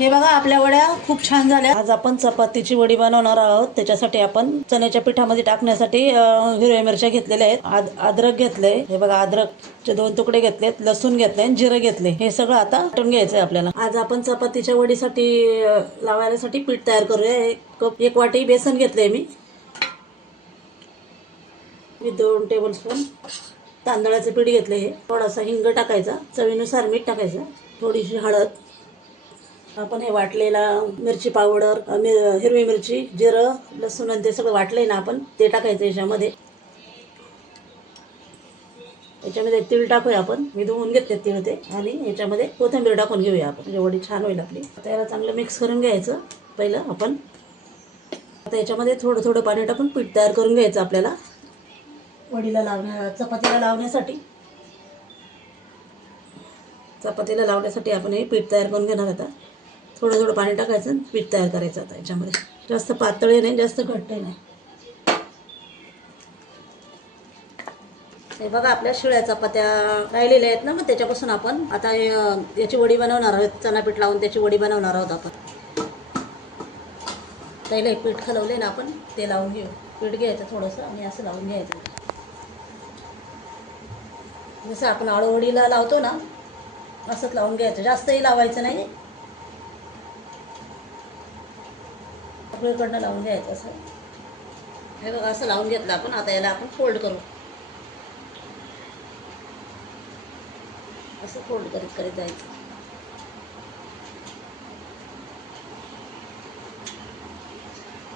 हे बघा आपल्या वड्या खूप छान झाल्या। आज आपण चपातीची वडी बनवणार आहोत। त्याच्यासाठी आपण चण्याच्या पिठामध्ये टाकण्यासाठी हिरव्या मिरच्या घेतलेल्या आहेत, अद्रक घेतले, हे बघा अद्रकचे 2 तुकडे घेतलेत, लसूण घेतले, जिरं घेतले। हे सगळं आता वाटून घ्यायचंय आपल्याला। आज आपण चपातीच्या वडीसाठी लावायसाठी पीठ तयार करूया। एक वाटी बेसन घेतले मी 2 टेबलस्पून तांदळाचे पीठ घेतले। हे थोडासा हिंग टाकायचा, चवीनुसार मीठ टाकायचं, थोडीशी हळद, आपण हे वाटलेला मिरची पावडर, हिरवी मिरची, जिरं, लसूण आणि ते सगळं वाटलंय ना आपण, ते टाकायचं याच्यामध्ये। याच्यामध्ये तीळ टाकूया आपण, मी धुवून घेतले तीळ ते, आणि याच्यामध्ये कोथिंबीर टाकून घेऊया आपण, म्हणजे वडी छान होईल आपली। आता याला चांगलं मिक्स करून घ्यायचं पहिलं आपण। आता याच्यामध्ये थोडं थोडं पाणी टाकून पीठ तयार करून घ्यायचं आपल्याला वडीला चपातीला लावण्यासाठी आपण हे पीठ तयार करून घेणार। आता थोडं थोडं पाणी टाकायचं, पीठ तयार करायचं आता याच्यामध्ये। जास्त पातळही नाही, जास्त घट्टही नाही। हे बघा आपल्या शिळ्या चपात्या राहिलेल्या आहेत ना, मग त्याच्यापासून आपण आता याची वडी बनवणार आहोत। चणा पीठ लावून त्याची वडी बनवणार आहोत आपण। पहिले पीठ खलवले ना आपण, ते लावून घेऊ। पीठ घ्यायचं थोडंसं आणि असं लावून घ्यायचं, जसं आपण आळूवडीला लावतो ना असंच लावून घ्यायचं, जास्तही लावायचं नाही, सगळीकडनं लावून घ्यायचं असं। हे बघा असं लावून घेतलं आपण। आता याला आपण फोल्ड करू, असं फोल्ड करीत करीत जायचं।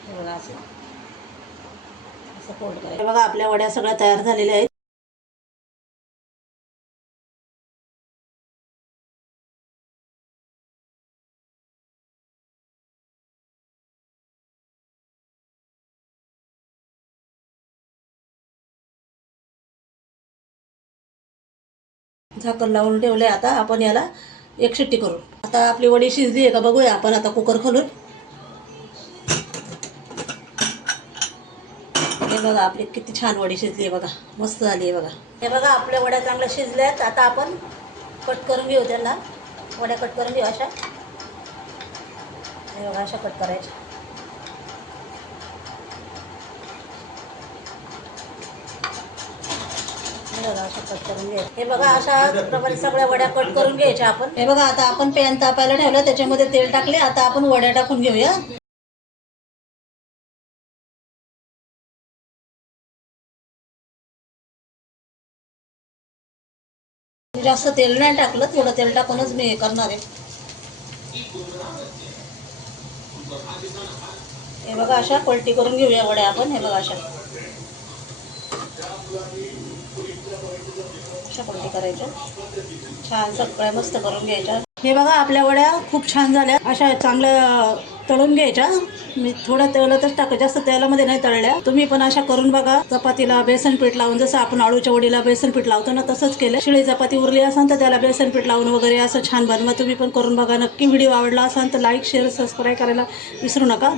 हे बघा असं फोल्ड करायचं। हे बघा आपल्या वड्या सगळ्या तयार झालेल्या आहेत। झाकण लावून ठेवले। आता आपण याला एक शिट्टी करू। आता आपली वडी शिजली आहे का बघूया आपण आता कुकर खोलून। हे बघा आपली किती छान वडी शिजली आहे बघा, मस्त झाली आहे बघा। हे बघा आपल्या वड्या चांगल्या शिजल्यात। आता आपण कट करून घेऊ त्यांना, वड्या कट करून घेऊ अशा। हे बघा अशा कट करायच्या। हे बघा अशा प्रकारे सगळ्या वड्या कट करून घ्यायच्या आपण। हे बघा आता आपण पॅन तापायला ठेवलं, त्याच्यामध्ये तेल टाकले। आता आपण वड्या टाकून घेऊया। जास्त तेल नाही टाकलं, थोडं तेल टाकूनच मी हे करणार आहे। हे बघा अशा पलटी करून घेऊया वड्या आपण। हे बघा अशा पलटी करायच्या, छान सगळ्या मस्त करून घ्यायच्या। हे बघा आपल्या वड्या खूप छान झाल्या, अशा चांगल्या तळून घ्यायच्या। मी थोडं तेलातच टाकलं, जास्त तेलामध्ये नाही तळल्या। तुम्ही पण अशा करून बघा। चपातीला बेसन पीठ लावून, जसं आपण आळूच्या वडीला बेसन पीठ लावतो ना तसंच केलं। शिळी चपाती उरली असेल तर त्याला बेसन पीठ लावून वगैरे असं छान बनवा। तुम्ही पण करून बघा नक्की। व्हिडिओ आवडला असेल तर लाईक, शेअर, सबस्क्राईब करायला विसरू नका।